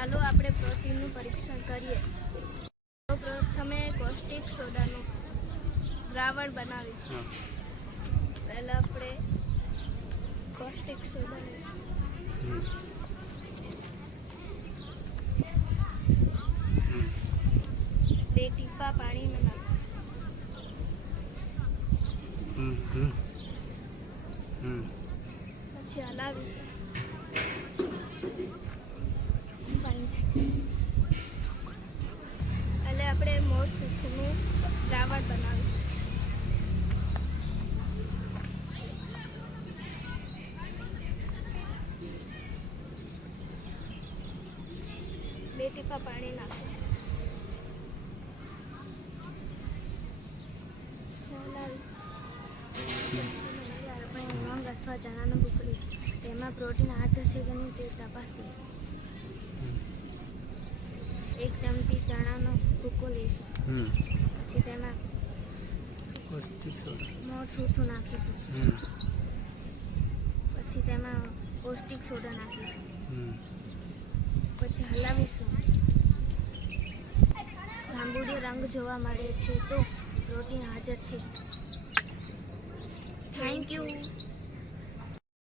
ચાલો આપણે પ્રોટીનનું પરીક્ષણ કરીએ. તો પ્રથમે કોસ્ટિક સોડાનું દ્રાવણ બનાવીશું. પહેલાં આપણે કોસ્ટિક સોડા લઈશું. 2 ટીપા પાણીમાં નાખીશું. પછી હલાવીશું. એટલે આપણે મોર સૂઠનું દ્રાવણ બનાવીશું. 2 ટીપા પાણી નાખીશું. મૂંગ અથવા ચણાનો ભૂકો લઈશું. તેમાં પ્રોટીન હાજર છે કે નહીં તે તપાસીએ. 1 ચમચી ચણાનો ભૂકો લઈશું. પછી તેમાં મોર સૂઠું નાખીશું. પછી તેમાં પૌષ્ટિક સોડા નાખીશું. પછી હલાવીશું. જાંબુડી રંગ જોવા મળે છે તો પ્રોટીન હાજર છે. Thank you.